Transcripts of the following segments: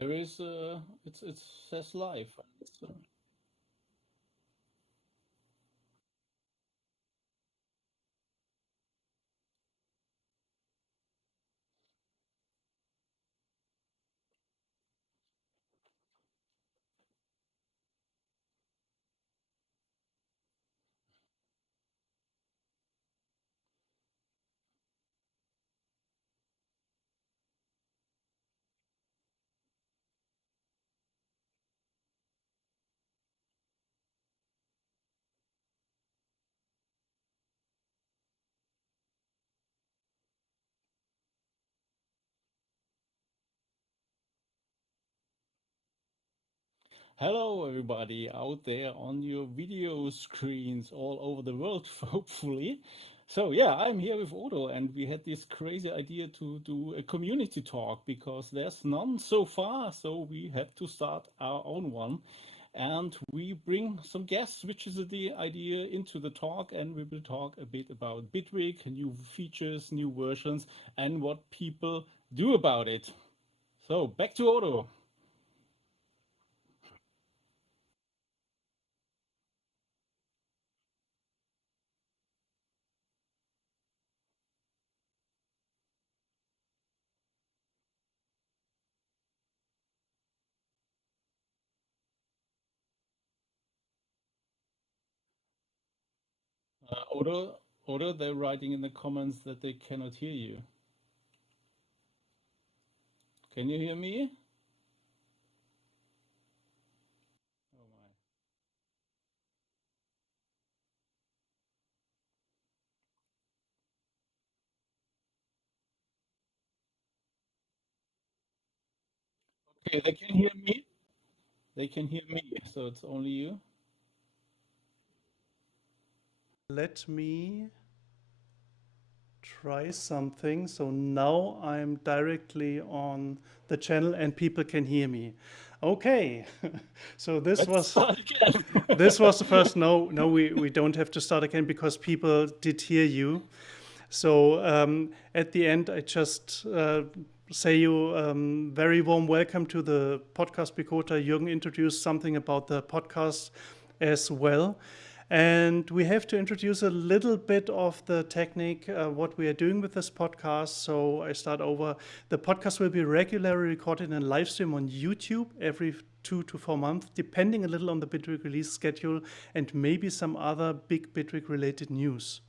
There is it says live. So, hello everybody out there on your video screens all over the world, hopefully. So yeah, I'm here with Odo, and we had this crazy idea to do a community talk because there's none so far, so we had to start our own one. And we bring some guests, which is the idea, into the talk, and we will talk a bit about Bitwig, new features, new versions, and what people do about it. So back to Odo. Odo, they're writing in the comments that they cannot hear you. Can you hear me? Oh my. Okay, they can hear me. They can hear me, so it's only you. Let me try something. So now I'm directly on the channel and people can hear me. Okay. So this Let's was start again. this was the first. No, we don't have to start again because people did hear you. So at the end, I just say you very warm welcome to the podcast BiCoTa. Jürgen introduced something about the podcast as well. And we have to introduce a little bit of the technique, what we are doing with this podcast. So I start over. The podcast will be regularly recorded in a live stream on YouTube every 2 to 4 months, depending a little on the Bitwig release schedule and maybe some other big Bitwig related news.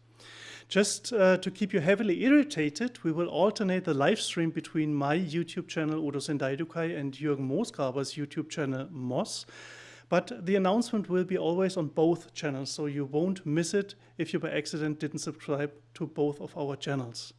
Just to keep you heavily irritated, we will alternate the live stream between my YouTube channel, Udo Sendaidokai, and Jürgen Moßgraber's YouTube channel, Moss. But the announcement will be always on both channels, so you won't miss it if you by accident didn't subscribe to both of our channels.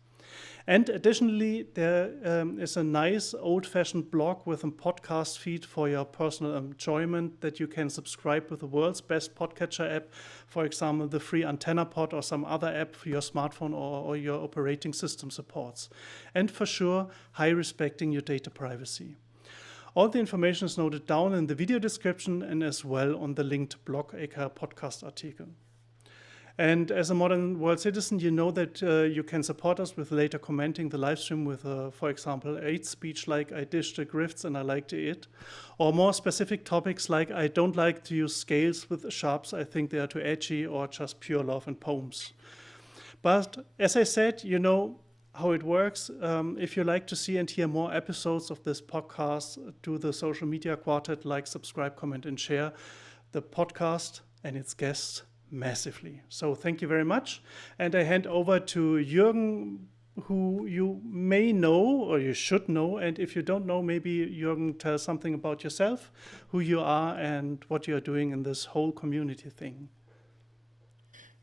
And additionally, there is a nice old-fashioned blog with a podcast feed for your personal enjoyment that you can subscribe with the world's best podcatcher app, for example, the free AntennaPod or some other app for your smartphone or your operating system supports. And for sure, high respecting your data privacy. All the information is noted down in the video description and as well on the linked blog, aka podcast article. And as a modern world citizen, you know that you can support us with later commenting the live stream with, for example, hate speech like I dish the grifts and I like to eat, or more specific topics like I don't like to use scales with sharps, I think they are too edgy, or just pure love and poems. But as I said, you know how it works. If you like to see and hear more episodes of this podcast, do the social media quartet, like, subscribe, comment, and share the podcast and its guests massively. So thank you very much. And I hand over to Jürgen, who you may know or you should know. And if you don't know, maybe Jürgen, tell something about yourself, who you are, and what you are doing in this whole community thing.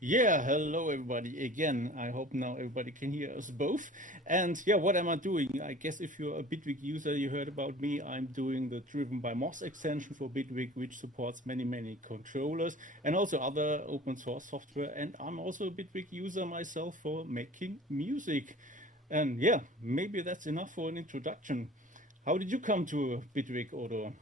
Yeah, hello everybody again. I hope now everybody can hear us both. And yeah, what am I doing? I guess if you're a Bitwig user, you heard about me. I'm doing the Driven by Moss extension for Bitwig, which supports many controllers and also other open source software. And I'm also a Bitwig user myself for making music. And yeah, maybe that's enough for an introduction. How did you come to Bitwig, Odo?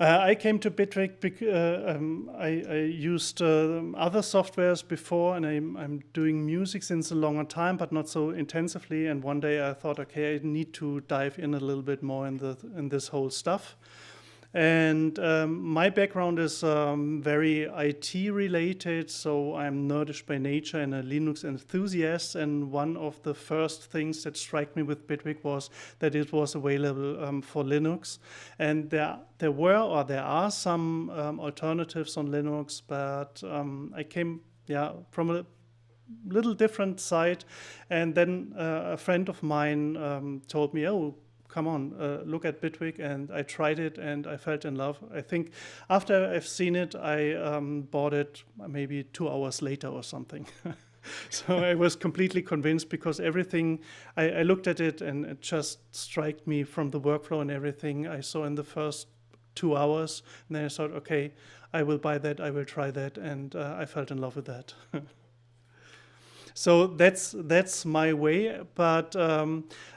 I came to Bitwig because I used other softwares before, and I'm doing music since a longer time, but not so intensively. And one day I thought, okay, I need to dive in a little bit more in this whole stuff. And my background is very IT related, so I'm nerdish by nature and a Linux enthusiast. And one of the first things that struck me with Bitwig was that it was available for Linux. And there were or there are some alternatives on Linux, but I came from a little different side. And then a friend of mine told me, oh, come on, look at Bitwig. And I tried it and I felt in love. I think after I've seen it, I bought it maybe 2 hours later or something. So I was completely convinced because everything, I looked at it and it just struck me from the workflow and everything I saw in the first 2 hours. And then I thought, okay, I will buy that, I will try that. And I felt in love with that. So that's my way. But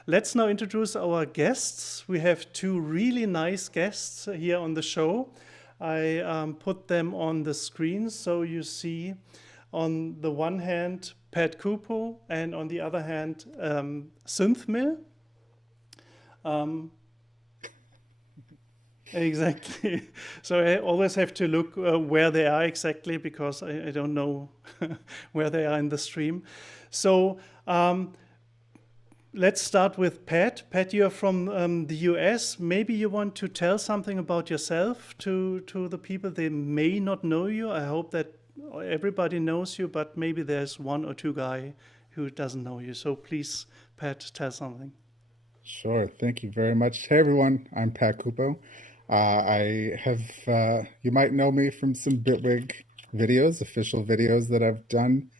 let's now introduce our guests. We have 2 really nice guests here on the show. I put them on the screen so you see on the one hand Pat Cupo and on the other hand Synthmill. Exactly. So I always have to look where they are exactly because I don't know where they are in the stream. So let's start with Pat. Pat, you're from the US. Maybe you want to tell something about yourself to the people. They may not know you. I hope that everybody knows you, but maybe there's 1 or 2 guy who doesn't know you. So please, Pat, tell something. Sure. Thank you very much. Hey, everyone. I'm Pat Cupo. I have, you might know me from some Bitwig videos, official videos that I've done.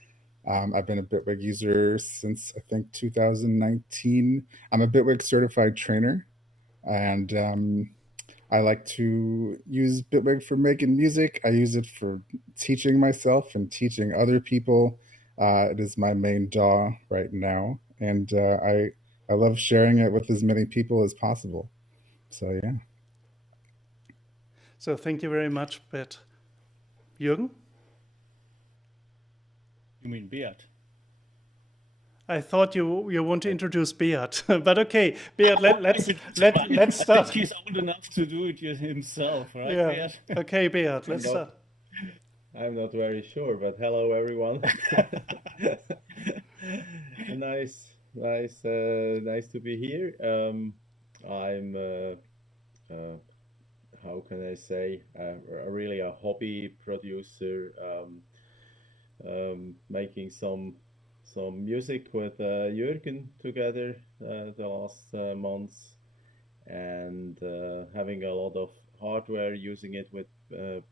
I've been a Bitwig user since, I think, 2019. I'm a Bitwig certified trainer, and I like to use Bitwig for making music. I use it for teaching myself and teaching other people. It is my main DAW right now, and I love sharing it with as many people as possible. So yeah. So thank you very much, Pat. Jürgen? You mean Beat? I thought you want to introduce Beat, but okay, Beat, let's I start. think he's old enough to do it himself, right, Yeah. Beat? Okay, Beat, let's start. I'm not very sure, but hello everyone. Nice to be here. I'm how can I say, really a hobby producer, making some music with Jürgen together the last months, and having a lot of hardware, using it with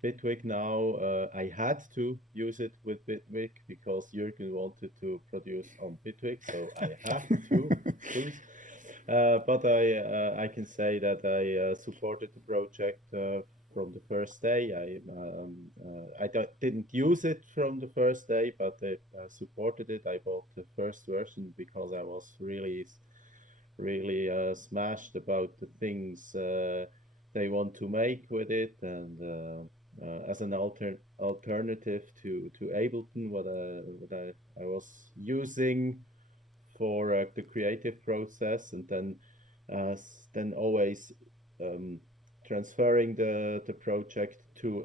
Bitwig now. I had to use it with Bitwig because Jürgen wanted to produce on Bitwig, so I have to use. But I can say that I supported the project from the first day. I didn't use it from the first day, but I supported it. I bought the first version because I was really smashed about the things they want to make with it, and as an alternative to Ableton, what I was using for the creative process, and then always transferring the project to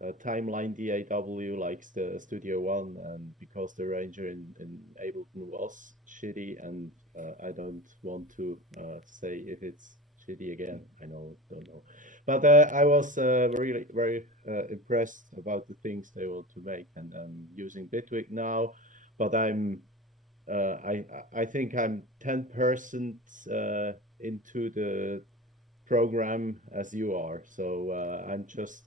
a timeline DAW like the Studio One, and because the Ranger in Ableton was shitty, and I don't want to say if it's shitty again. I don't know, but I was really very impressed about the things they want to make, and I'm using Bitwig now, but I think I'm 10% into the program as you are, so I'm just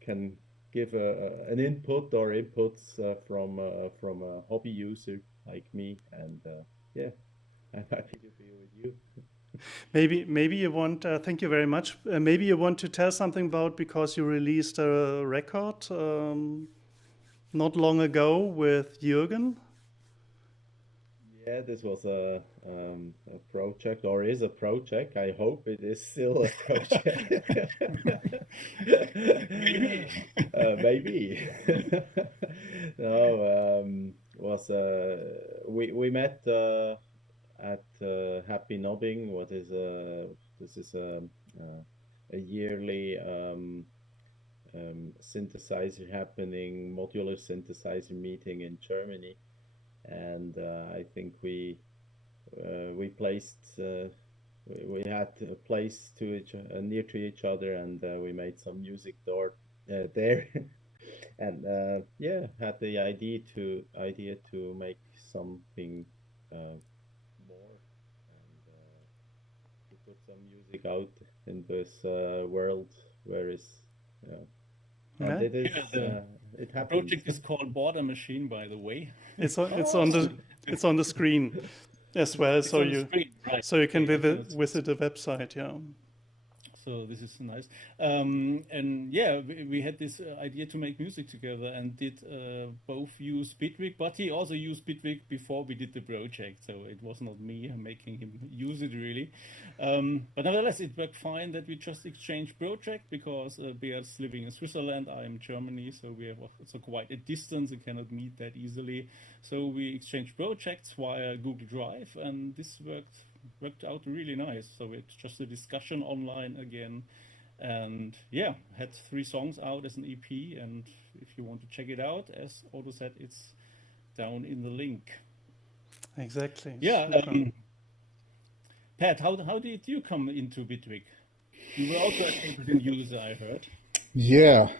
can give an input or inputs from a hobby user like me, and yeah, I'm happy to be with you. Maybe you want. Thank you very much. Maybe you want to tell something about, because you released a record not long ago with Jürgen. Yeah, this was a project, or is a project. I hope it is still a project. Maybe. Maybe. No, was we met at Happy Nobbing. What is this is a yearly synthesizer happening, modular synthesizer meeting in Germany, and I think we placed we had a place to near to each other, and we made some music there, and yeah, had the idea to make something more, and to put some music out in this world where is and Yeah. it is Yeah, it the happens. project is called Border Machine, by the way. It's on the screen as well, It's so on the you screen, right? can Okay, visit the website. Yeah. So this is nice. And yeah, we had this idea to make music together, and did both use Bitwig, but he also used Bitwig before we did the project. So it was not me making him use it really. But nevertheless, it worked fine that we just exchanged project, because Beat's living in Switzerland, I'm in Germany, so we have also quite a distance and cannot meet that easily. So we exchanged projects via Google Drive, and this worked out really nice. So it's just a discussion online again, and yeah, had 3 songs out as an EP, and if you want to check it out, as Otto said, it's down in the link. Exactly. Yeah. Super. Pat, how did you come into Bitwig? You were also an Ableton user, I heard. Yeah.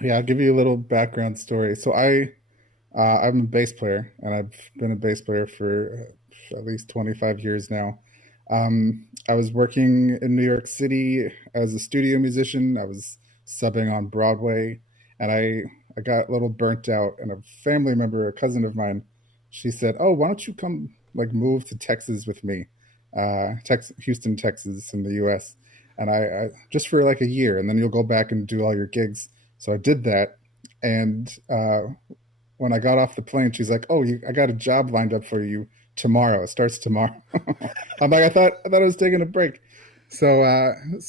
Yeah, I'll give you a little background story. So I'm a bass player, and I've been a bass player for at least 25 years now. I was working in New York City as a studio musician. I was subbing on Broadway, and I got a little burnt out. And a family member, a cousin of mine, she said, "Oh, why don't you come move to Texas with me, Houston, Texas, in the U.S. And I just for a year, and then you'll go back and do all your gigs." So I did that, and when I got off the plane, she's like, "Oh, I got a job lined up for you tomorrow. It starts tomorrow." I'm like, I thought I was taking a break. So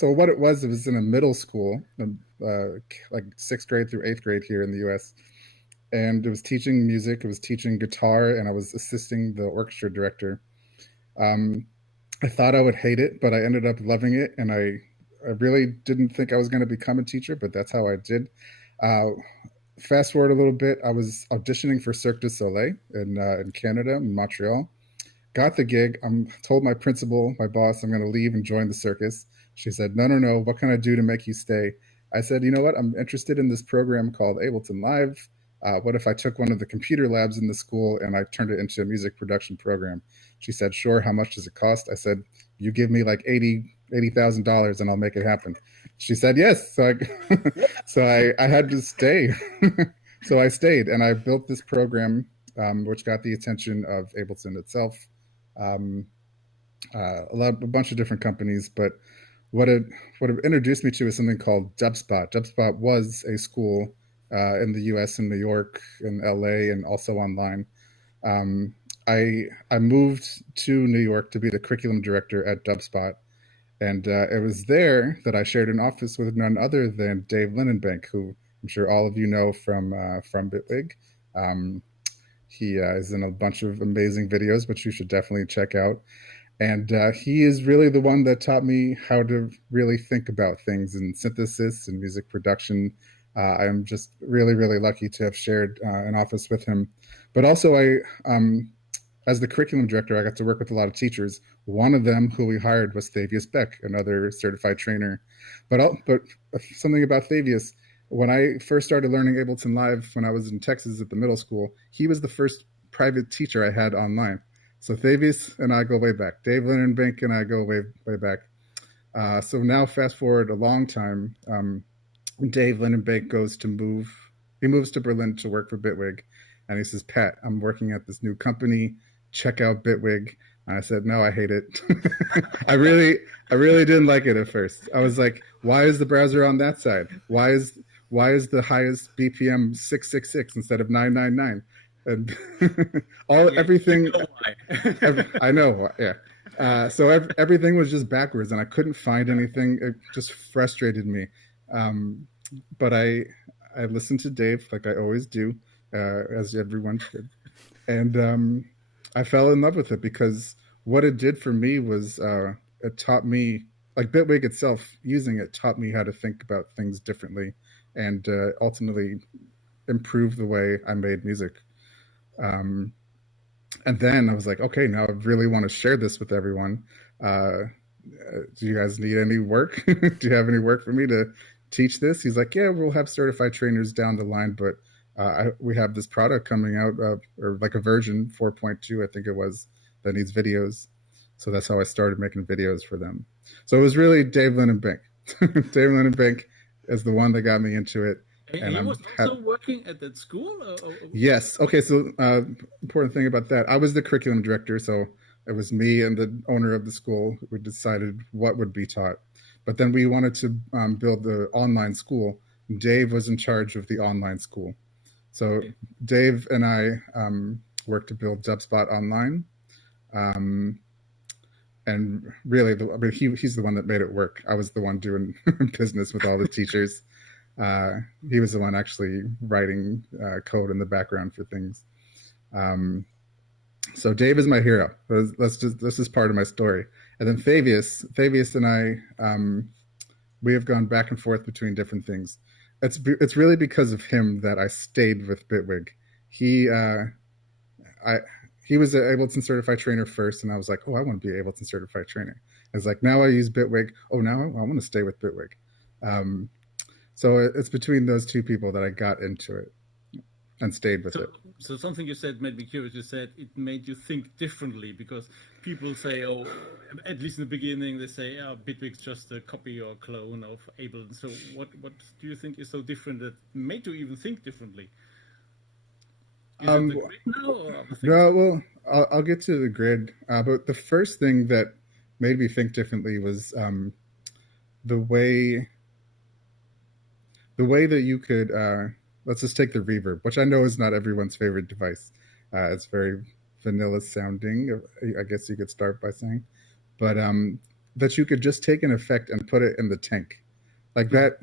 what it was in a middle school, like 6th grade through 8th grade here in the U.S. And it was teaching music. It was teaching guitar, and I was assisting the orchestra director. I thought I would hate it, but I ended up loving it, and I really didn't think I was going to become a teacher, but that's how I did. Fast forward a little bit, I was auditioning for Cirque du Soleil in Canada, in Montreal. Got the gig. Told my principal, my boss, I'm going to leave and join the circus. She said, no, what can I do to make you stay? I said, you know what? I'm interested in this program called Ableton Live. What if I took one of the computer labs in the school and I turned it into a music production program? She said, sure. How much does it cost? I said, you give me like $80,000 and I'll make it happen. She said yes. So I had to stay. So I stayed, and I built this program, which got the attention of Ableton itself, a bunch of different companies. But what it introduced me to is something called Dubspot. Dubspot was a school in the U.S., in New York, in L.A., and also online. I moved to New York to be the curriculum director at Dubspot. And it was there that I shared an office with none other than Dave Lindenbank, who I'm sure all of you know from Bitwig. He is in a bunch of amazing videos, which you should definitely check out. And he is really the one that taught me how to really think about things in synthesis and music production. I'm just really, really lucky to have shared an office with him. But also, as the curriculum director, I got to work with a lot of teachers. One of them who we hired was Thavius Beck, another certified trainer. But something about Thavius, when I first started learning Ableton Live when I was in Texas at the middle school, he was the first private teacher I had online. So Thavius and I go way back. Dave Lindenbank and I go way, way back. So now fast forward a long time, Dave Lindenbank moves to Berlin to work for Bitwig. And he says, Pat, I'm working at this new company. Check out Bitwig. And I said, no, I hate it. I really didn't like it at first. I was like, why is the browser on that side? Why is the highest BPM 666 instead of 999? and Yeah, everything. you know why. I know, yeah. So everything was just backwards, and I couldn't find anything. It just frustrated me. But I listened to Dave like I always do, as everyone should, and I fell in love with it because what it did for me was it taught me, like Bitwig itself, using it taught me how to think about things differently, and ultimately improve the way I made music. And then I was like, okay, now I really want to share this with everyone. Do you guys need any work? Do you have any work for me to teach this? He's like, yeah, we'll have certified trainers down the line, but we have this product coming out, or like a version 4.2, I think it was, that needs videos. So that's how I started making videos for them. So it was really Dave Lynn and Bink. Dave Lynn and Bink is the one that got me into it. And he was also working at that school? Yes. Okay. So important thing about that, I was the curriculum director. So it was me and the owner of the school who decided what would be taught. But then we wanted to build the online school. Dave was in charge of the online school. So Dave and I worked to build Dubspot online. And really, he's the one that made it work. I was the one doing business with all the teachers. He was the one actually writing code in the background for things. So Dave is my hero. This is part of my story. And then Fabius and I, we have gone back and forth between different things. It's really because of him that I stayed with Bitwig. He was an Ableton certified trainer first, and I was like, oh, I want to be an Ableton certified trainer. I was like, now I use Bitwig. Oh, now I want to stay with Bitwig. So it's between those two people that I got into it and stayed with it. So something you said made me curious. You said it made you think differently, because people say, oh, at least in the beginning, they say, oh, Bitwig's just a copy or clone of Ableton. So what do you think is so different that made you even think differently? Is it the grid now, or other things? No, well, I'll get to the grid. But the first thing that made me think differently was the way that you could, let's just take the reverb, which I know is not everyone's favorite device. It's very vanilla sounding, I guess you could start by saying, but that you could just take an effect and put it in the tank. Like that,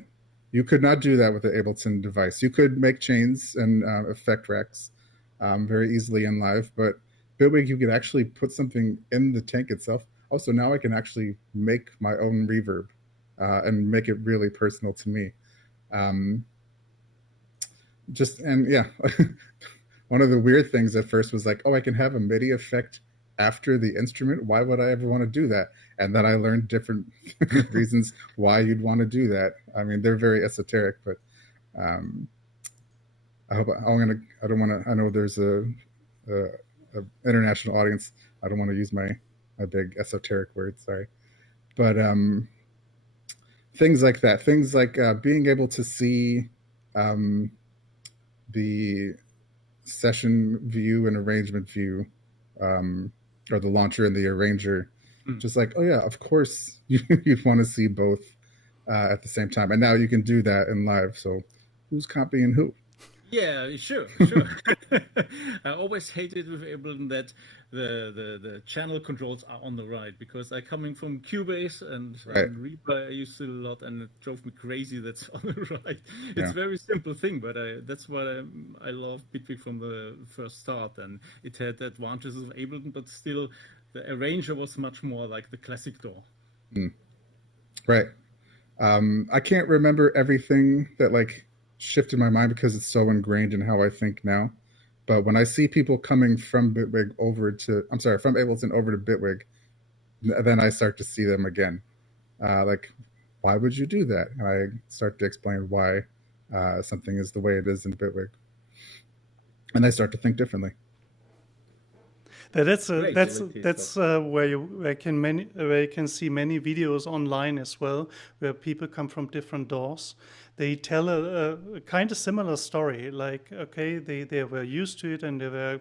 you could not do that with the Ableton device. You could make chains and effect racks very easily in live, but Bitwig, you could actually put something in the tank itself. Also, now I can actually make my own reverb and make it really personal to me. One of the weird things at first was like, oh, I can have a MIDI effect after the instrument. Why would I ever want to do that? And then I learned different reasons why you'd want to do that. I mean, they're very esoteric, but I know there's a international audience. I don't want to use my big esoteric words, sorry. But things like that, things like being able to see the session view and arrangement view, or the launcher and the arranger, just like, oh yeah, of course you'd want to see both at the same time. And now you can do that in live. So who's copying who? Yeah, sure. I always hated with Ableton that the channel controls are on the right, because I'm coming from Cubase and Reaper I used it a lot, and it drove me crazy that's on the right. It's a very simple thing, but that's why I love Bitwig from the first start, and it had the advantages of Ableton, but still the arranger was much more like the classic DAW. Right. I can't remember everything that shifted my mind because it's so ingrained in how I think now. But when I see people coming from Bitwig from Ableton over to Bitwig, then I start to see them again. Why would you do that? And I start to explain why something is the way it is in Bitwig. And they start to think differently. That's where you can see many videos online as well, where people come from different DAWs. They tell a kind of similar story. Like, okay, they were used to it and they were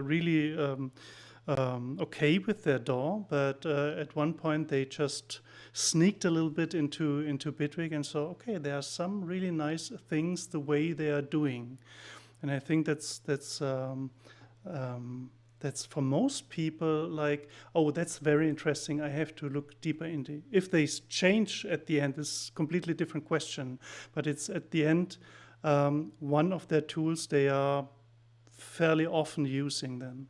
really okay with their DAW, but at one point they just sneaked a little bit into Bitwig and saw, okay, there are some really nice things the way they are doing. And I think that's for most people like, oh, that's very interesting. I have to look deeper into. If they change at the end, is completely different question. But it's at the end one of their tools they are fairly often using then.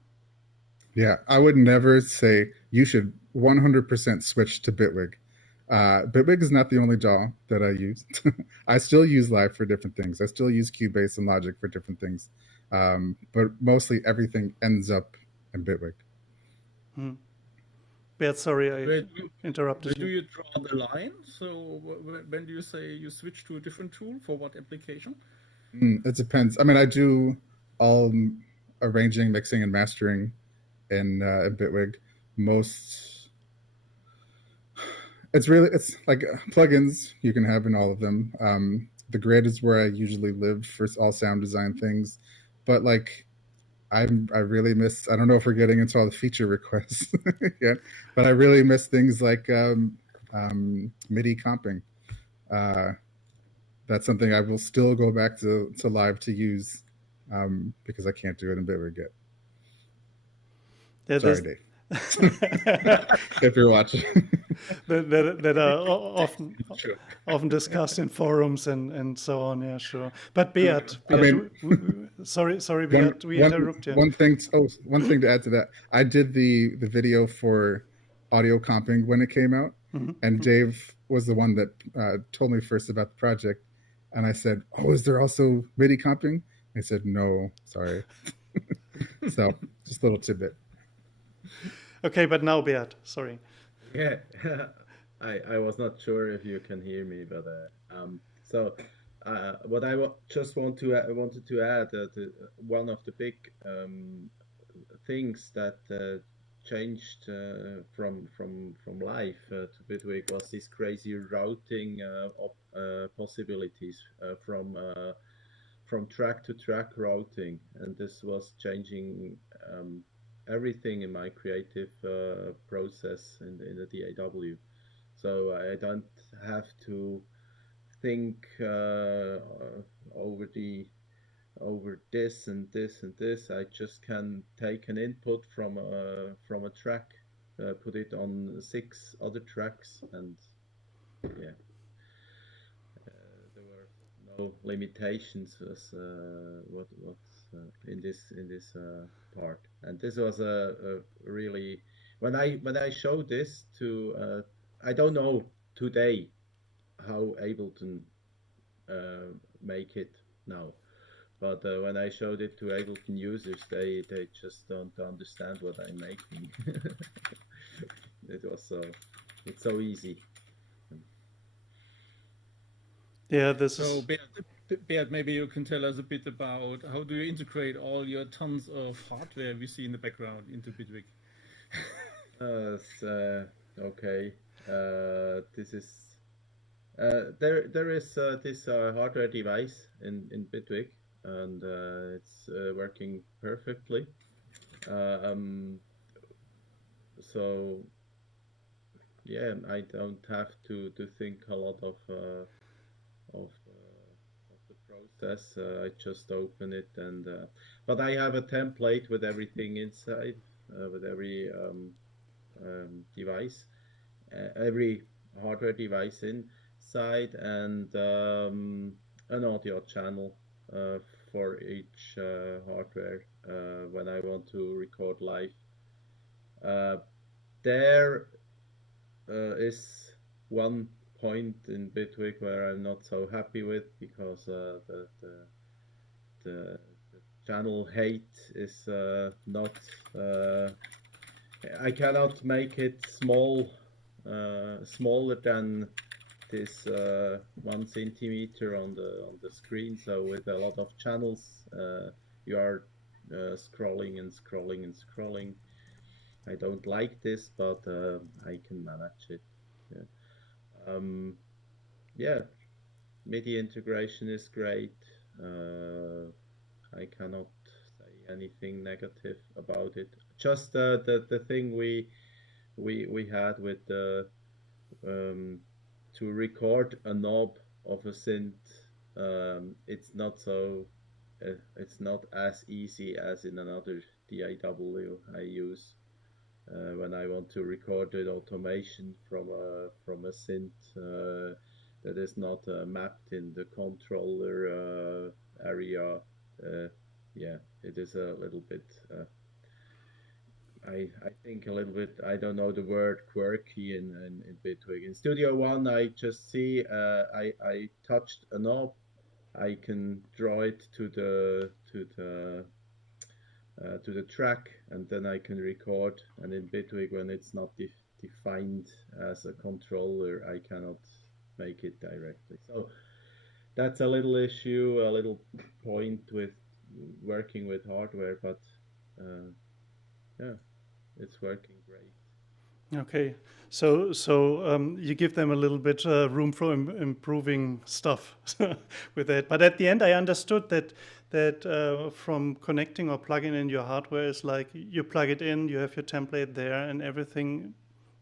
Yeah, I would never say you should 100% switch to Bitwig. Bitwig is not the only DAW that I use. I still use Live for different things. I still use Cubase and Logic for different things. But mostly everything ends up in Bitwig. Bert, sorry, I Where interrupted do you. you draw the line? So when do you say you switch to a different tool for what application? It depends. I mean, I do all arranging, mixing, and mastering in Bitwig. It's like plugins you can have in all of them. The grid is where I usually live for all sound design things, but like I really miss. I don't know if we're getting into all the feature requests yet, but I really miss things like MIDI comping. That's something I will still go back to Live to use because I can't do it in Bitwig yet. Yeah, Sorry, Dave. If you're watching. that are Sure. often discussed in forums and so on. Yeah, sure. But Beat, I mean, sorry, Beat, we interrupt you. One thing to add to that. I did the video for audio comping when it came out, and Dave was the one that told me first about the project, and I said, "Oh, is there also MIDI comping?" He said, "No, sorry." So just a little tidbit. Okay, but now Beat, sorry. Yeah, I was not sure if you can hear me, but so what I just wanted to add one of the big things that changed from Live to Bitwig was this crazy routing possibilities from track to track routing, and this was changing everything in my creative process in the DAW. So I don't have to think over this and this and this. I just can take an input from a track, put it on 6 other tracks, and yeah, there were no limitations as what's in this part. And this was a really when I showed this to I don't know today how Ableton make it now. But when I showed it to Ableton users, they just don't understand what I'm making. It's so easy. Yeah, this So, is. Beat, maybe you can tell us a bit about how do you integrate all your tons of hardware we see in the background into Bitwig? Okay. This is there is this hardware device in Bitwig, and it's working perfectly. So yeah, I don't have to think a lot of the process. I just open it, and but I have a template with everything inside, with every device, every hardware device inside, and an audio channel for each hardware when I want to record live. There is one point in Bitwig where I'm not so happy with, because the channel height is not. I cannot make it smaller than this 1 centimeter on the screen. So with a lot of channels, you are scrolling and scrolling and scrolling. I don't like this, but I can manage it. Yeah. Yeah, MIDI integration is great. I cannot say anything negative about it. Just the thing we had with the to record a knob of a synth, it's not so it's not as easy as in another DAW I use when I want to record an automation from a synth that is not mapped in the controller area. Yeah, it is a little bit. I think a little bit, I don't know the word quirky in Bitwig. In Studio One, I just see I touched a knob, I can draw it to the track, and then I can record. And in Bitwig, when it's not defined as a controller, I cannot make it directly. So that's a little issue, a little point with working with hardware, but yeah, it's working great. Okay, so you give them a little bit room for improving stuff with that. But at the end, I understood that from connecting or plugging in your hardware is like you plug it in, you have your template there, and everything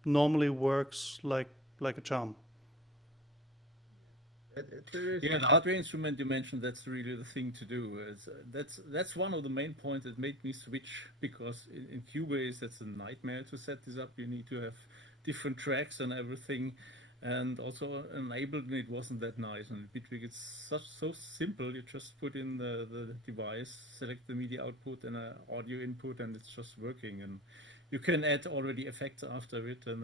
normally works like a charm. Yeah, the hardware instrument you mentioned, that's really the thing to do. That's one of the main points that made me switch, because in Cubase that's a nightmare to set this up. You need to have different tracks and everything, and also in Ableton it wasn't that nice. And Bitwig it's so simple. You just put in the device, select the MIDI output and an audio input, and it's just working. And you can add already effects after it, and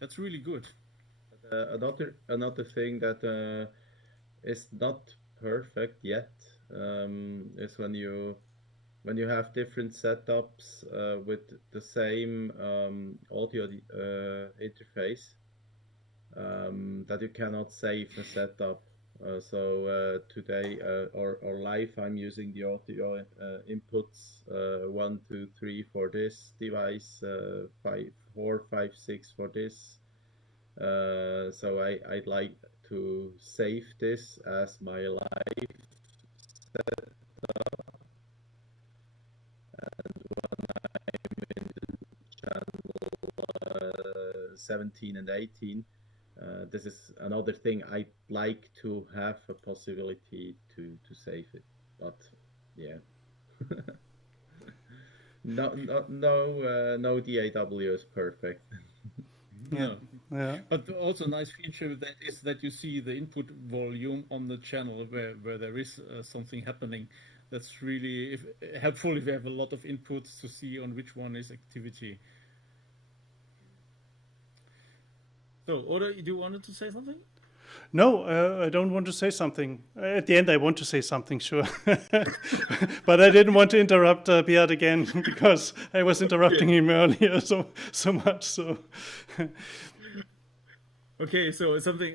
that's really good. Another thing that is not perfect yet is when you have different setups with the same audio interface, that you cannot save a setup. So today or live, I'm using the audio inputs 1, 2, 3 for this device, 5, 4, 5, 6 for this. So I'd like to save this as my live setup, and when I'm in channel 17 and 18, this is another thing I'd like to have a possibility to save it, but yeah. No DAW is perfect. Yeah. Yeah. But also a nice feature with that is that you see the input volume on the channel where there is something happening. That's really helpful if you have a lot of inputs to see on which one is activity. So, Oda, do you wanted to say something? No, I don't want to say something. At the end, I want to say something, sure. But I didn't want to interrupt Beat again because I was interrupting him earlier so much. So. Okay, so something,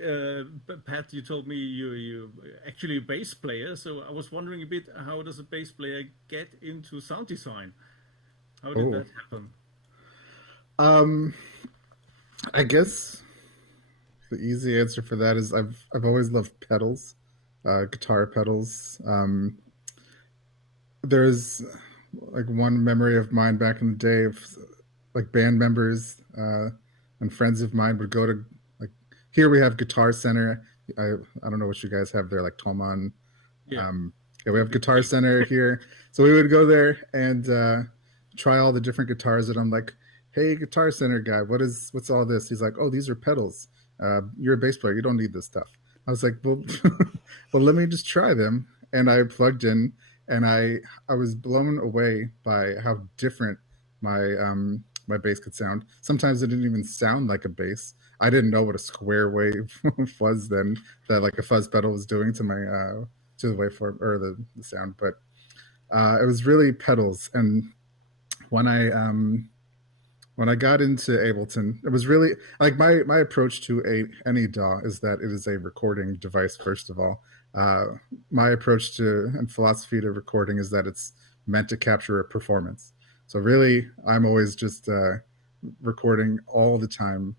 Pat, you told me you actually a bass player. So I was wondering a bit, how does a bass player get into sound design? How did that happen? I guess the easy answer for that is I've always loved pedals, guitar pedals. There's like one memory of mine back in the day of like band members and friends of mine would go to, like, here we have Guitar Center. I don't know what you guys have there, like Toman. Yeah. Yeah, we have Guitar Center here. So we would go there and try all the different guitars, and I'm like, hey, Guitar Center guy, what's all this? He's like, oh, these are pedals. You're a bass player. You don't need this stuff. I was like, well, well, let me just try them. And I plugged in, and I was blown away by how different my my bass could sound. Sometimes it didn't even sound like a bass. I didn't know what a square wave fuzz then, that like a fuzz pedal was doing to my to the waveform or the sound. But it was really pedals. And when I got into Ableton, it was really like my approach to any DAW is that it is a recording device. First of all, my approach to and philosophy to recording is that it's meant to capture a performance. So really, I'm always just recording all the time,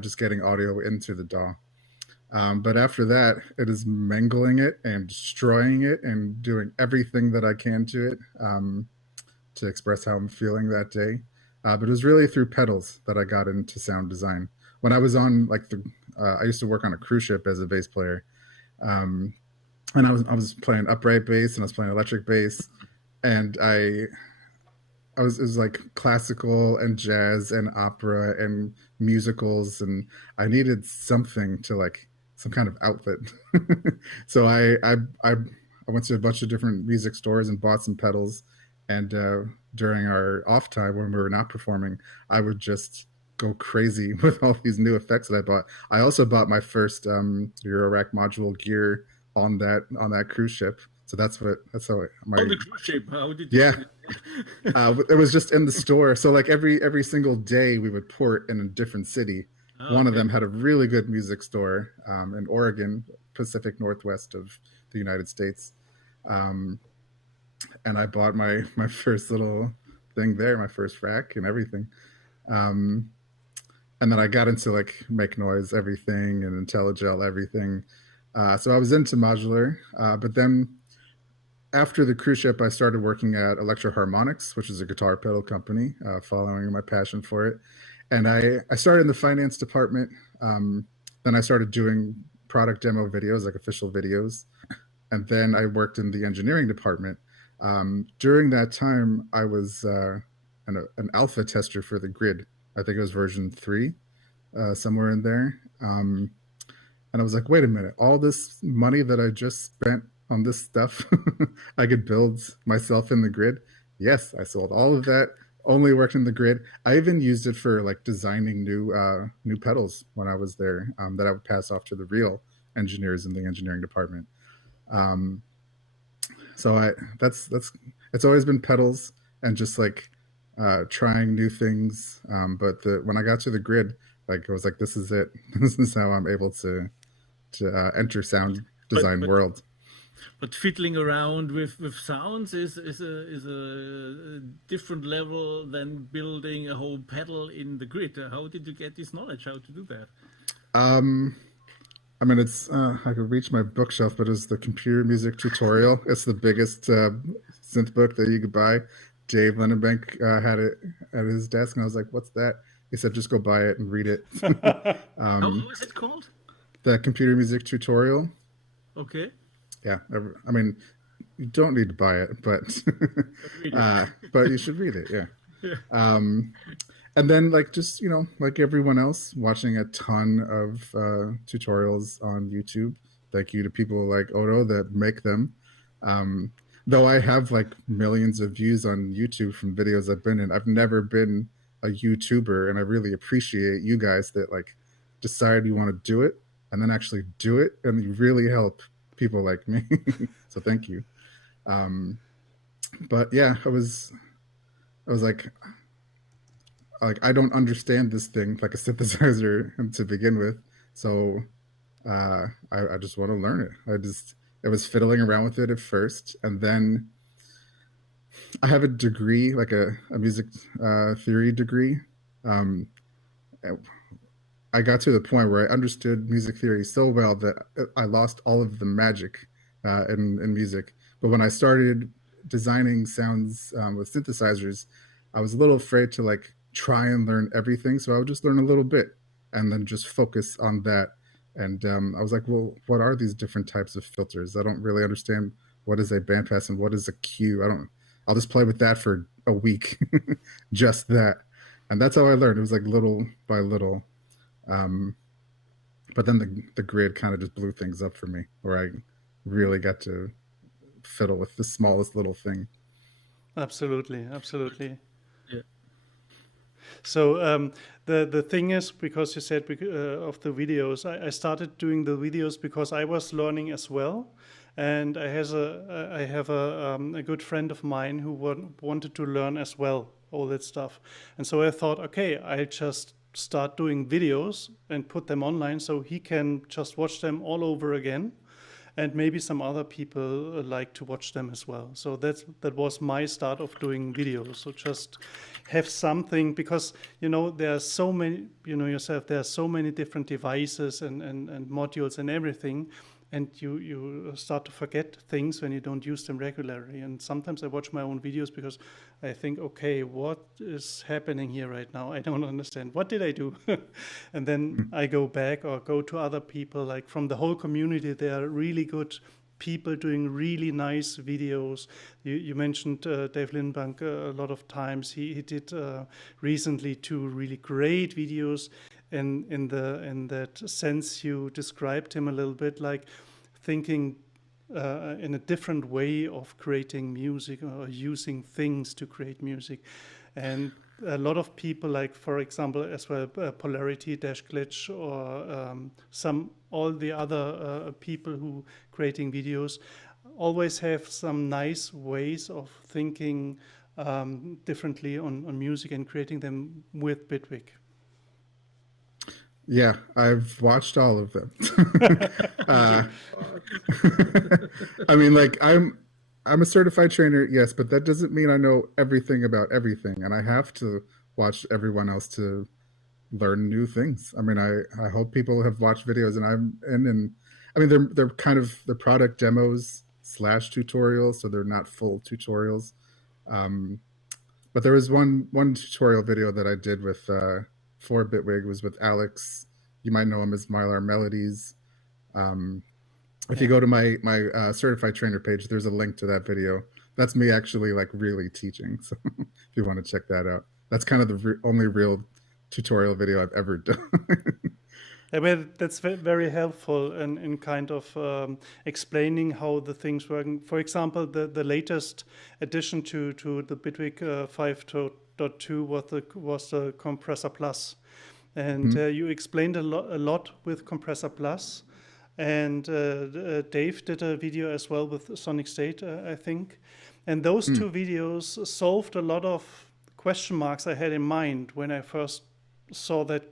just getting audio into the DAW. But after that, it is mangling it and destroying it and doing everything that I can to it to express how I'm feeling that day. But it was really through pedals that I got into sound design. When I was on I used to work on a cruise ship as a bass player. and I was playing upright bass and I was playing electric bass, and it was like classical and jazz and opera and musicals, and I needed something to like some kind of outlet. So I went to a bunch of different music stores and bought some pedals, and during our off time when we were not performing, I would just go crazy with all these new effects that I bought. I also bought my first Eurorack module gear on that cruise ship. So that's how my On the cruise ship, how did you yeah. get it? It was just in the store. So like every single day we would port in a different city. Oh, One of okay. them had a really good music store in Oregon, Pacific Northwest of the United States. And I bought my first little thing there, my first rack and everything. And then I got into like Make Noise everything and IntelliGel everything. So I was into modular, but then after the cruise ship, I started working at Electro Harmonics, which is a guitar pedal company, following my passion for it. And I started in the finance department. Then I started doing product demo videos, like official videos. And then I worked in the engineering department. During that time, I was an alpha tester for the grid. I think it was version 3, somewhere in there. And I was like, wait a minute, all this money that I just spent on this stuff, I could build myself in the grid. Yes, I sold all of that, only worked in the grid. I even used it for like designing new pedals when I was there, that I would pass off to the real engineers in the engineering department. So that's it's always been pedals and just like trying new things. But when I got to the grid, like I was like, this is it. This is how I'm able to enter sound design world. But fiddling around with sounds is a different level than building a whole pedal in the grid. How did you get this knowledge? How to do that? I mean, it's I could reach my bookshelf, but it's the Computer Music Tutorial. It's the biggest synth book that you could buy. Dave Lindenbank had it at his desk, and I was like, "What's that?" He said, "Just go buy it and read it." How is it called? The Computer Music Tutorial. Okay. Yeah, I mean, you don't need to buy it, but but you should read it. Yeah. And then like just like everyone else, watching a ton of tutorials on YouTube. Thank you to people like Odo that make them. Though I have like millions of views on YouTube from videos I've been in, I've never been a YouTuber, and I really appreciate you guys that like decide you want to do it and then actually do it, and you really help people like me. So thank you. But yeah, I was like I don't understand this thing like a synthesizer to begin with, so I just want to learn it. I was fiddling around with it at first, and then I have a degree, like a music theory degree. I got to the point where I understood music theory so well that I lost all of the magic in music. But when I started designing sounds with synthesizers, I was a little afraid to like try and learn everything. So I would just learn a little bit and then just focus on that. And I was like, well, what are these different types of filters? I don't really understand what is a bandpass and what is a cue. I'll just play with that for a week, just that. And that's how I learned. It was like little by little. But then the grid kind of just blew things up for me, where I really got to fiddle with the smallest little thing. Absolutely. Yeah. So the thing is, because you said of the videos, I started doing the videos because I was learning as well, and I have a good friend of mine who wanted to learn as well all that stuff, and so I thought, okay, I'll just start doing videos and put them online so he can just watch them all over again, and maybe some other people like to watch them as well. So that was my start of doing videos. So just have something, because there are so many, yourself, there are so many different devices and modules and everything, and you start to forget things when you don't use them regularly. And sometimes I watch my own videos because I think, okay, what is happening here right now? I don't understand. What did I do? And then I go back or go to other people, like from the whole community. They are really good people doing really nice videos. You mentioned Dave Lindbank a lot of times. He did recently 2 really great videos. In that sense, you described him a little bit, like thinking in a different way of creating music or using things to create music. And a lot of people, like for example, as well, Polarity-Glitch or all the other people who creating videos, always have some nice ways of thinking differently on music and creating them with Bitwig. Yeah, I've watched all of them. I mean, like I'm a certified trainer, yes, but that doesn't mean I know everything about everything, and I have to watch everyone else to learn new things. I mean, I hope people have watched videos, and I mean they're kind of the product demos / tutorials, so they're not full tutorials. But there was one tutorial video that I did with for Bitwig, was with Alex. You might know him as Mylar Melodies. If you go to my certified trainer page, there's a link to that video. That's me actually like really teaching. So if you want to check that out, that's kind of the only real tutorial video I've ever done. I mean, that's very helpful in kind of explaining how the things work. For example, the latest addition to the Bitwig 5.2 was the Compressor Plus. And you explained a lot with Compressor Plus. And Dave did a video as well with Sonic State, I think. And those 2 videos solved a lot of question marks I had in mind when I first saw that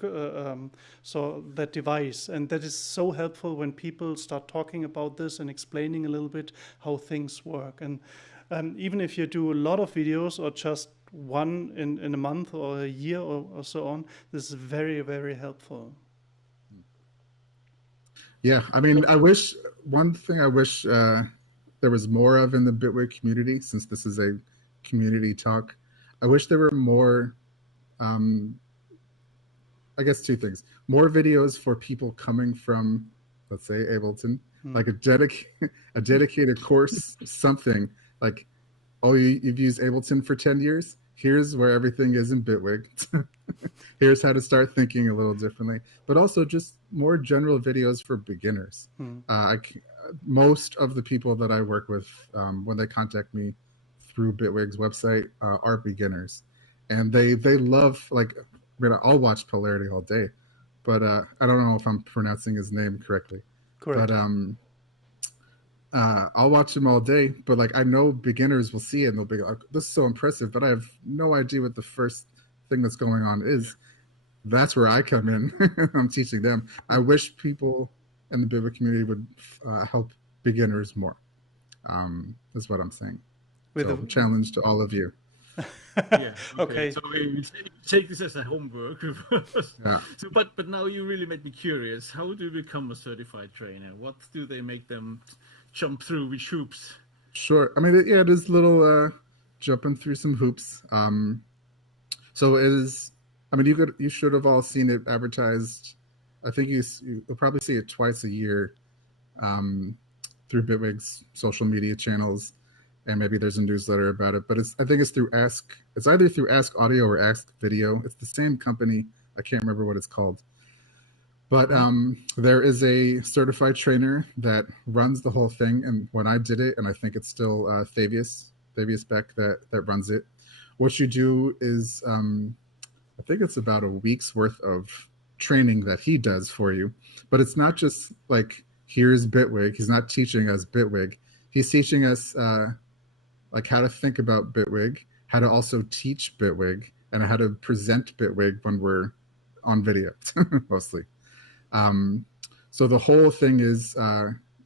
device. And that is so helpful when people start talking about this and explaining a little bit how things work. And even if you do a lot of videos or just one in a month or a year or so on, this is very, very helpful. Yeah, I mean, one thing I wish there was more of in the Bitwig community, since this is a community talk. I wish there were more, I guess 2 things. More videos for people coming from, let's say, Ableton, like a dedicated course, something like, oh, you've used Ableton for 10 years? Here's where everything is in Bitwig. Here's how to start thinking a little differently. But also just more general videos for beginners. Most of the people that I work with, when they contact me through Bitwig's website, are beginners. And they love, like, I mean, I'll watch Polarity all day, but I don't know if I'm pronouncing his name correctly. Correct. But I'll watch him all day, but like I know beginners will see it and they'll be like, this is so impressive, but I have no idea what the first thing that's going on is. That's where I come in. I'm teaching them. I wish people in the Bitwig community would help beginners more. That's what I'm saying. With a challenge to all of you. Yeah. Okay. So we take this as a homework. Yeah. So, but now you really made me curious. How do you become a certified trainer? What do they make them jump through? Which hoops? Sure. I mean, yeah, it is little jumping through some hoops. So it is. I mean, you should have all seen it advertised. I think you'll probably see it twice a year through Bitwig's social media channels. And maybe there's a newsletter about it, but I think it's through it's either through Ask Audio or Ask Video. It's the same company. I can't remember what it's called. But there is a certified trainer that runs the whole thing. And when I did it, and I think it's still Fabius Beck that runs it, what you do is, I think it's about a week's worth of training that he does for you. But it's not just like, here's Bitwig. He's not teaching us Bitwig. He's teaching us like how to think about Bitwig, how to also teach Bitwig, and how to present Bitwig when we're on video, mostly. So the whole thing is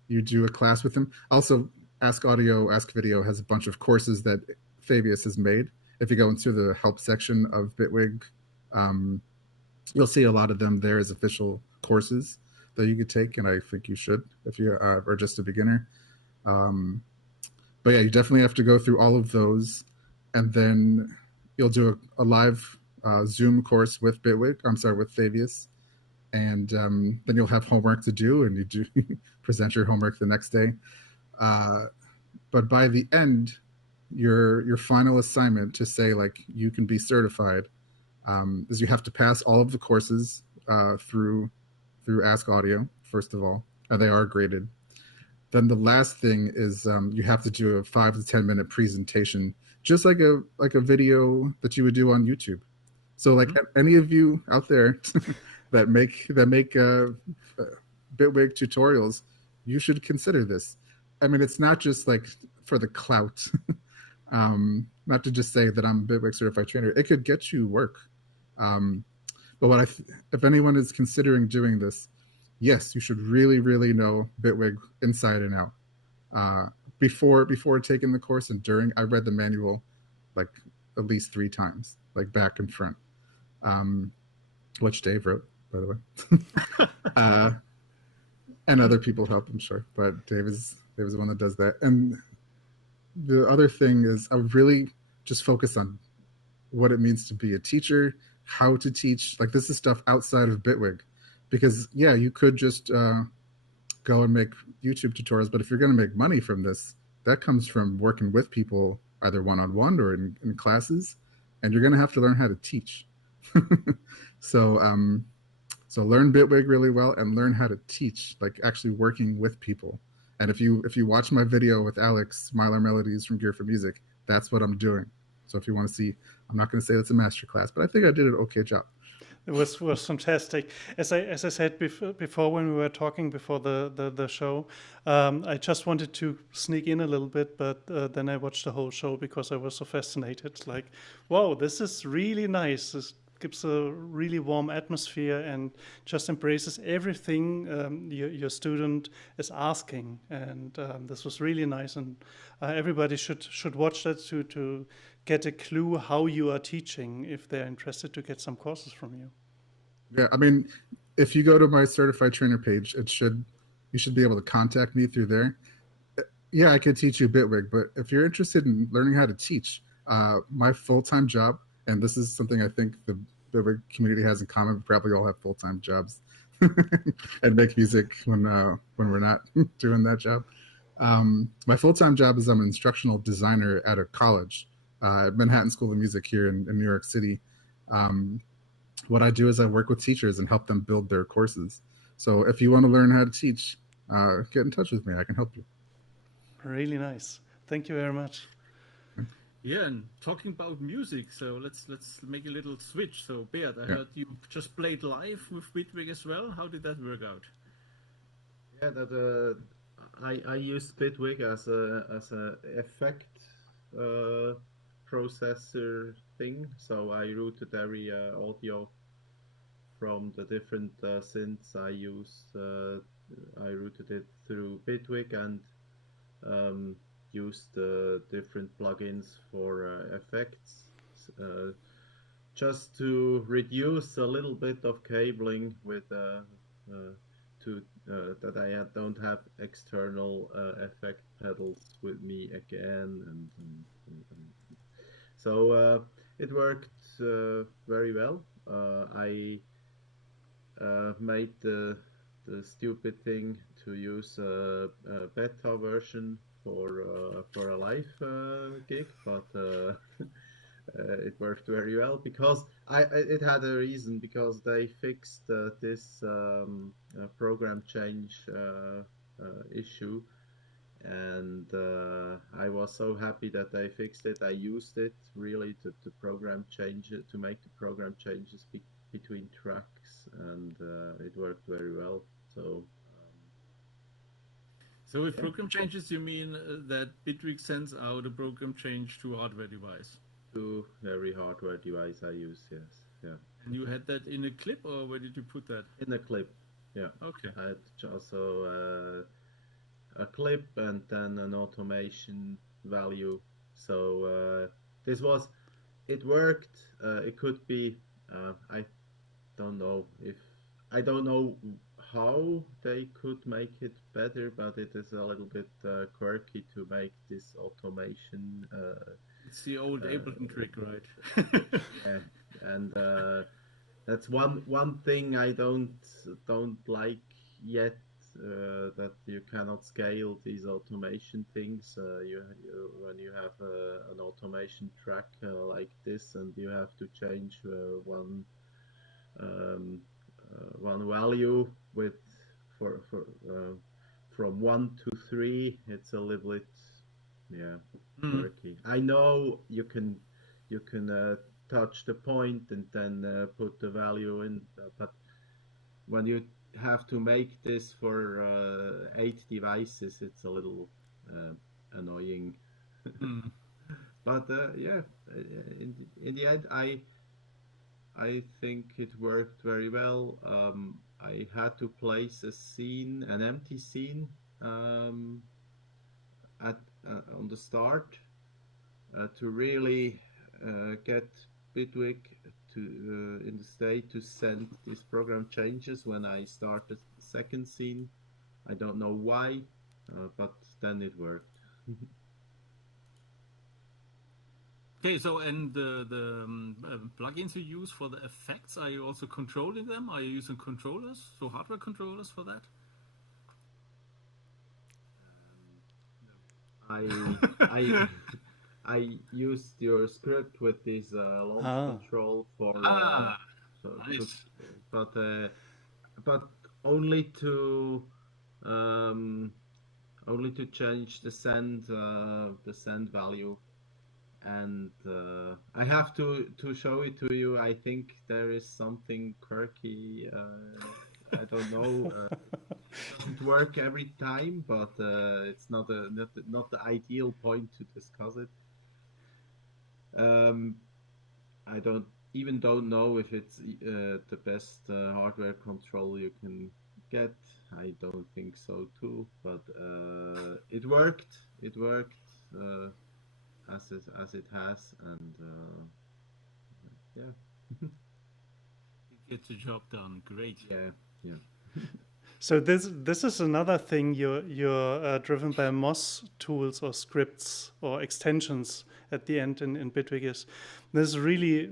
you do a class with him. Also, Ask Audio, Ask Video has a bunch of courses that Fabius has made. If you go into the help section of Bitwig, you'll see a lot of them there as official courses that you could take, and I think you should if you are just a beginner. But yeah, you definitely have to go through all of those, and then you'll do a live Zoom course with with Fabius, and then you'll have homework to do, and you present your homework the next day. But by the end, your final assignment to say like you can be certified is you have to pass all of the courses through Ask Audio first of all, and they are graded. Then the last thing is you have to do a 5 to 10 minute presentation, just like a video that you would do on YouTube. So like any of you out there that make Bitwig tutorials, you should consider this. I mean, it's not just like for the clout, not to just say that I'm a Bitwig certified trainer. It could get you work. But if anyone is considering doing this, yes, you should really, really know Bitwig inside and out. Before taking the course and during, I read the manual like at least 3 times, like back and front, which Dave wrote, by the way. And other people help, I'm sure, but Dave is the one that does that. And the other thing is I would really just focus on what it means to be a teacher, how to teach. Like this is stuff outside of Bitwig, because yeah, you could just go and make YouTube tutorials, but if you're going to make money from this, that comes from working with people either one-on-one or in classes, and you're going to have to learn how to teach. So learn Bitwig really well and learn how to teach, like actually working with people. And if you watch my video with Alex, Mylar Melodies from Gear for Music, that's what I'm doing. So if you want to see, I'm not going to say it's a master class, but I think I did an okay job. It was fantastic. As I said before when we were talking before the show, I just wanted to sneak in a little bit, but then I watched the whole show because I was so fascinated. Like, wow, this is really nice. This gives a really warm atmosphere and just embraces everything your student is asking. And this was really nice. And everybody should watch that to get a clue how you are teaching if they're interested to get some courses from you. Yeah, I mean, if you go to my certified trainer page, you should be able to contact me through there. Yeah, I could teach you Bitwig, but if you're interested in learning how to teach, my full-time job, and this is something I think the Bitwig community has in common, we probably all have full-time jobs and make music when we're not doing that job. My full-time job is I'm an instructional designer at a college, at Manhattan School of Music here in New York City. What I do is I work with teachers and help them build their courses. So if you want to learn how to teach, get in touch with me. I can help you. Really nice. Thank you very much. Yeah, and talking about music, so let's make a little switch. So Beat, I heard you just played live with Bitwig as well. How did that work out? Yeah, that I used Bitwig as a effect processor thing. So I routed every audio from the different synths I used. I routed it through Bitwig and used different plugins for effects, just to reduce a little bit of cabling with that I don't have external effect pedals with me again, and so it worked very well. I made the stupid thing to use a beta version for a live gig, but it worked very well because it had a reason, because they fixed this program change issue, and I was so happy that they fixed it. I used it really to program change it, to make the program changes between tracks, and it worked very well. So with program changes, you mean that Bitwig sends out a program change to a hardware device? To every hardware device I use, yes. Yeah. And you had that in a clip, or where did you put that? In a clip, yeah. Okay. I had also a clip and then an automation value. So it worked. It could be, I don't know how they could make it better, but it is a little bit quirky to make this automation. It's the old Ableton trick, right? Yeah, and that's one thing I don't like yet that you cannot scale these automation things. When you have an automation track like this, and you have to change one value with for from 1 to 3, it's a little bit quirky. I know you can touch the point and then put the value in, but when you have to make this for 8 devices, it's a little annoying. But yeah, in the end, I think it worked very well. I had to place a scene, an empty scene, at on the start to really get Bitwig to in the state to send these program changes when I started the second scene. I don't know why, but then it worked. Okay, so and the plugins you use for the effects, are you also controlling them? Are you using controllers, so hardware controllers for that? I used your script with this launch control for nice. but only to change the send value, and I have to show it to you. I think there is something quirky. I don't know. It doesn't work every time, but it's not the ideal point to discuss it. I don't know if it's the best hardware control you can get. I don't think so too, but it worked. It worked as it has, and yeah. You get the job done. Great. Yeah. So this is another thing. You're driven by Moz tools or scripts or extensions at the end in Bitwig. This is really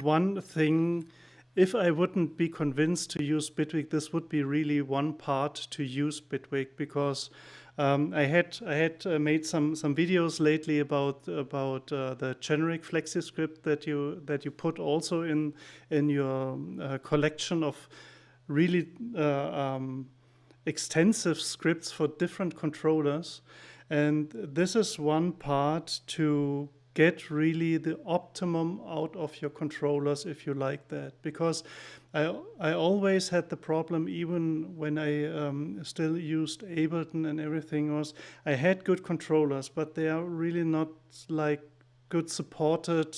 one thing. If I wouldn't be convinced to use Bitwig, this would be really one part to use Bitwig, because I had made some videos lately about the generic flexi script that you put also in your collection of really extensive scripts for different controllers, and this is one part to get really the optimum out of your controllers, if you like that. Because I always had the problem, even when I still used Ableton and everything, was I had good controllers, but they are really not like good supported,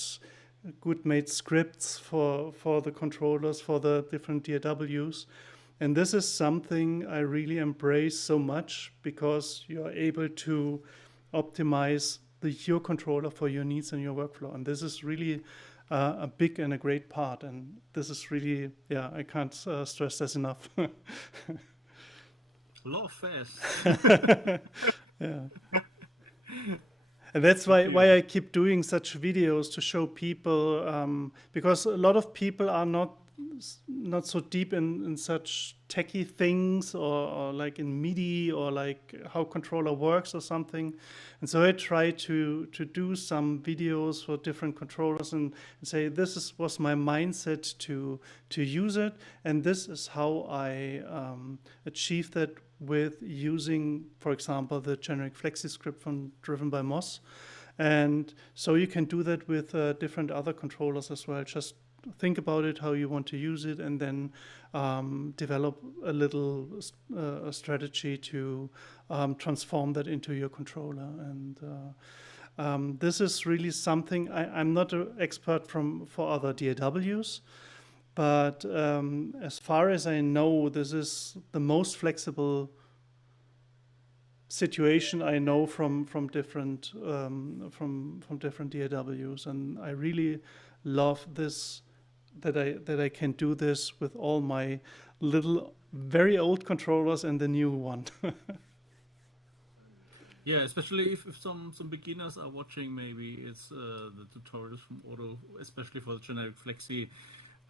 good made scripts for the controllers, for the different DAWs. And this is something I really embrace so much, because you're able to optimize your controller for your needs and your workflow. And this is really a big and a great part. And this is really, I can't stress this enough. Law fast. Yeah. And that's why I keep doing such videos, to show people, because a lot of people are not so deep in such techie things, or like in MIDI, or like how controller works or something. And so I try to do some videos for different controllers and say, this was my mindset to use it, and this is how I achieve that with using, for example, the generic flexi script driven by Moz. And so you can do that with different other controllers as well. Just think about it, how you want to use it, and then develop a little strategy to transform that into your controller. And this is really something, I'm not an expert for other DAWs, but as far as I know, this is the most flexible situation I know from different DAWs, and I really love this, that I can do this with all my little very old controllers and the new one. Yeah, especially if some beginners are watching, maybe it's the tutorials from Otto, especially for the generic flexi.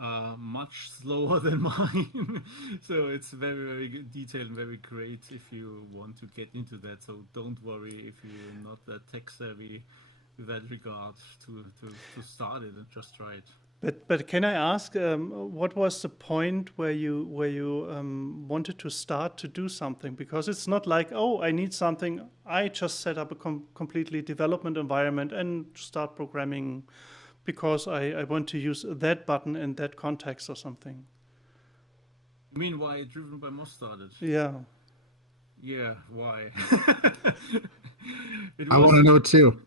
are much slower than mine. So it's very, very detailed and very great if you want to get into that. So don't worry if you're not that tech savvy with that regard to start it and just try it. But can I ask, what was the point where you wanted to start to do something? Because it's not like, oh, I need something. I just set up a completely development environment and start programming because I want to use that button in that context or something. You mean why Driven by Moss started? Yeah. Yeah, why? I want to know too.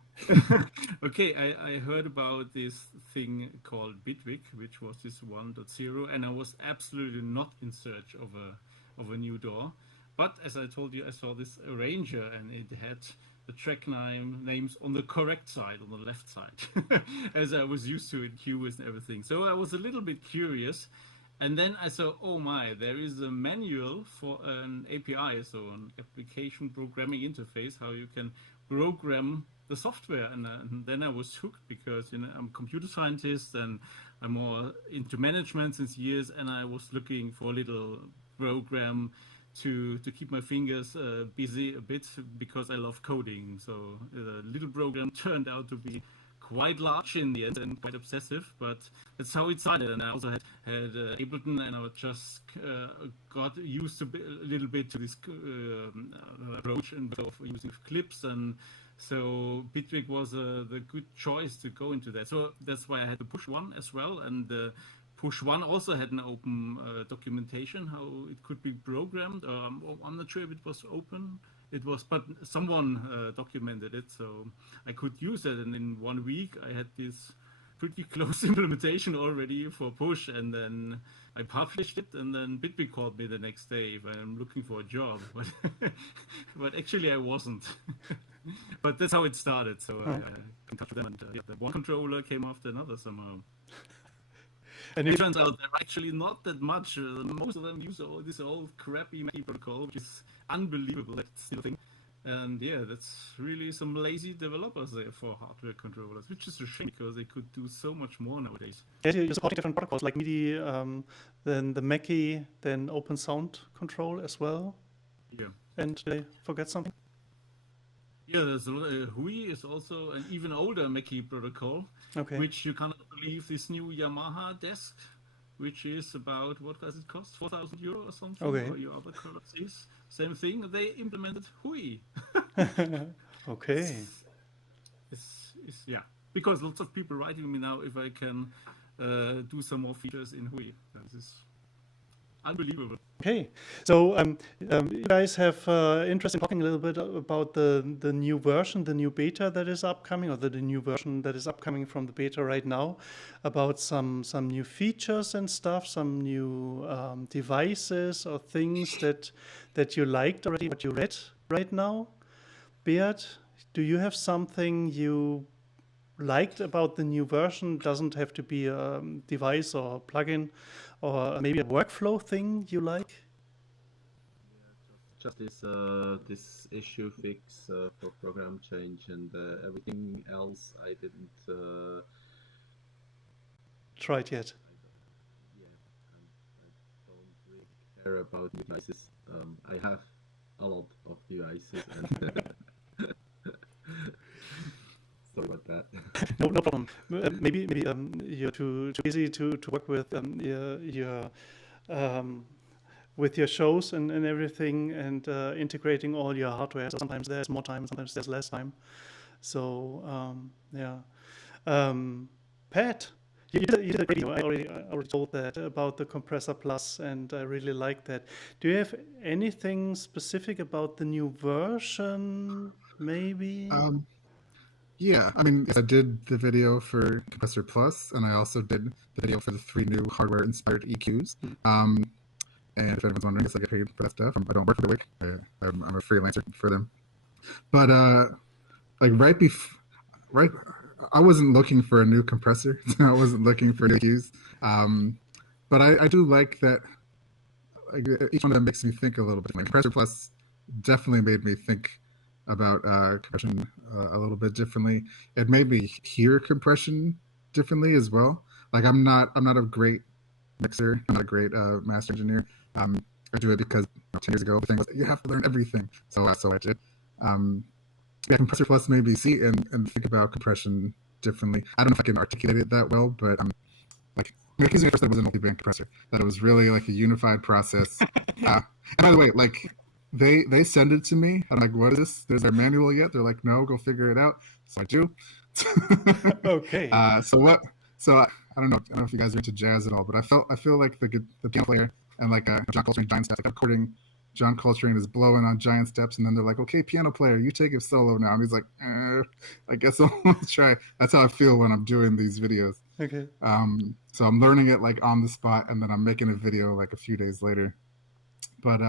Okay, I heard about this thing called Bitwig, which was this 1.0, and I was absolutely not in search of a new door. But as I told you, I saw this arranger, and it had the track names on the correct side, on the left side, as I was used to in QoS and everything. So I was a little bit curious. And then I saw, oh my, there is a manual for an API, so an application programming interface, how you can program the software. And then I was hooked because I'm a computer scientist and I'm more into management since years. And I was looking for a little program to keep my fingers busy a bit because I love coding. So the little program turned out to be quite large in the end and quite obsessive, but that's how it started. And I also had Ableton, and I just got used a little bit to this approach and of using clips, and so Bitwig was the good choice to go into that. So that's why I had the push one as well, and push one also had an open documentation how it could be programmed. I'm not sure if it was open. It was, but someone documented it, so I could use it. And in 1 week, I had this pretty close implementation already for push, and then I published it. And then Bitwig called me the next day if I'm looking for a job, but actually I wasn't. But that's how it started. So I contacted them, and the one controller came after another somehow. And it turns out they're actually not that much. Most of them use this old crappy Mackie protocol, which is unbelievable that it's still a thing. And yeah, that's really some lazy developers there for hardware controllers, which is a shame because they could do so much more nowadays. Yeah, you're supporting different protocols like MIDI, then the Mackie, then Open Sound Control as well. Yeah. And did I forget something? Yeah, there's Hui is also an even older Mackie protocol, which you cannot believe this new Yamaha desk, which is about, what does it cost? 4,000 euro or something? Okay. Or your other currencies. Same thing. They implemented Hui. Okay. Yeah, because lots of people writing me now if I can do some more features in Hui. This is unbelievable. Okay, so you guys have interest in talking a little bit about the new version, the new beta that is upcoming, or the new version that is upcoming from the beta right now, about some new features and stuff, some new devices or things that you liked already, what you read right now. Beat, do you have something you liked about the new version? Doesn't have to be a device or plugin, or maybe a workflow thing you like? Just this issue fix for program change, and everything else I didn't try it yet. I don't really care about devices. I have a lot of devices, and sorry about that. No problem. Maybe you're too busy to work with with your shows and everything, and integrating all your hardware. So sometimes there's more time, sometimes there's less time. So yeah. Pat, you did a great video. I already told that about the Compressor Plus, and I really like that. Do you have anything specific about the new version, maybe? Yeah, I mean, I did the video for Compressor Plus, and I also did the video for the 3 new hardware-inspired EQs. And if anyone's wondering, I get paid for that stuff. I don't work for Bittwig. I'm a freelancer for them. But like right, I wasn't looking for a new compressor. I wasn't looking for new EQs. But I do like that. Like, each one of them makes me think a little bit. Like, Compressor Plus definitely made me think about compression a little bit differently. It made me hear compression differently as well. Like I'm not a great mixer. I'm not a great master engineer. I do it because 10 years ago the thing was you have to learn everything. So I did. Yeah, Compressor Plus made me see and think about compression differently. I don't know if I can articulate it that well, but like because at first that was a multi-band compressor, that it was really like a unified process. And by the way, like they send it to me. I'm like, what is this? There's their manual yet? They're like, no, go figure it out. So I do. Okay. So I don't know. I don't know if you guys are into jazz at all, but I feel like the piano player and like John Coltrane Giant Steps, like recording John Coltrane is blowing on Giant Steps, and then they're like, okay, piano player, you take it solo now. And he's like, I guess I'll try. That's how I feel when I'm doing these videos. Okay. So I'm learning it like on the spot, and then I'm making a video like a few days later. But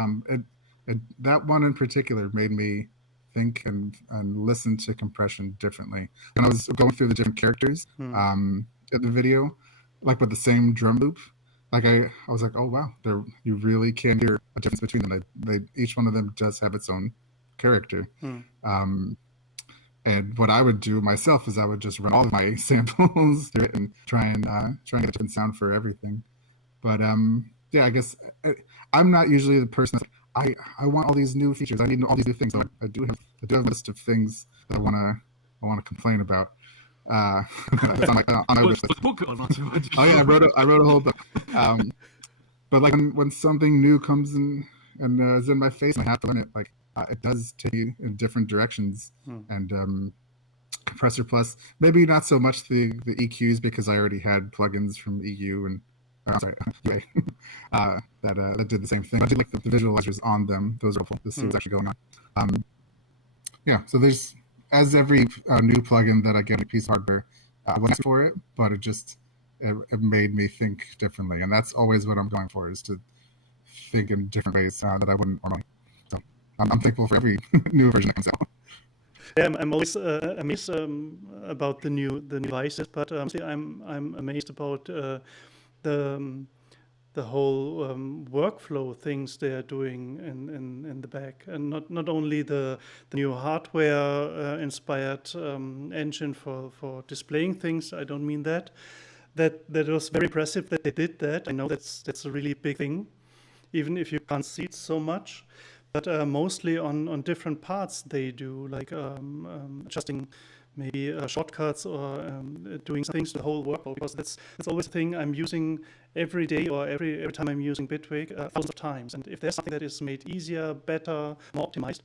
that one in particular made me think and listen to compression differently. When I was going through the different characters in the video, like with the same drum loop, like I was like, oh wow, you really can hear a difference between them. They each one of them does have its own character. And what I would do myself is I would just run all of my samples through it and try and get a different sound for everything. But yeah, I guess I'm not usually the person that's like, I want all these new features. I need all these new things. So I do have a list of things that I want to complain about. That's on my wish list. Book or not? Oh yeah, I wrote a whole book. But like when something new comes in and is in my face, and I have to learn it. Like it does take you in different directions. And Compressor Plus, maybe not so much the EQs because I already had plugins from EU and UA that did the same thing. I did like the visualizers on them; those are helpful to see what's actually going on. Yeah, so there's as every new plugin that I get a piece of hardware, I wasn't for it, but it made me think differently, and that's always what I'm going for, is to think in different ways that I wouldn't normally. So I'm thankful for every new version that comes out. Yeah, I'm always amazed about the new devices, but I'm amazed about the whole workflow things they are doing in the back, and not only the new hardware inspired engine for displaying things. I don't mean that was very impressive that they did that. I know that's a really big thing, even if you can't see it so much. But mostly on different parts they do, like adjusting maybe shortcuts or doing things to the whole workflow, because that's always a thing I'm using every day or every time I'm using Bitwig thousands of times. And if there's something that is made easier, better, more optimized,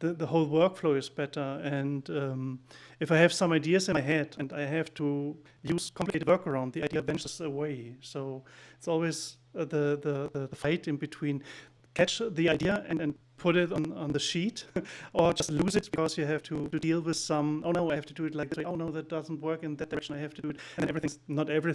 the whole workflow is better. And if I have some ideas in my head and I have to use complicated workaround, the idea vanishes away. So it's always the fight in between. Catch the idea and put it on the sheet, or just lose it because you have to deal with some, oh no, I have to do it like this way, oh no, that doesn't work in that direction, I have to do it, and everything's not everything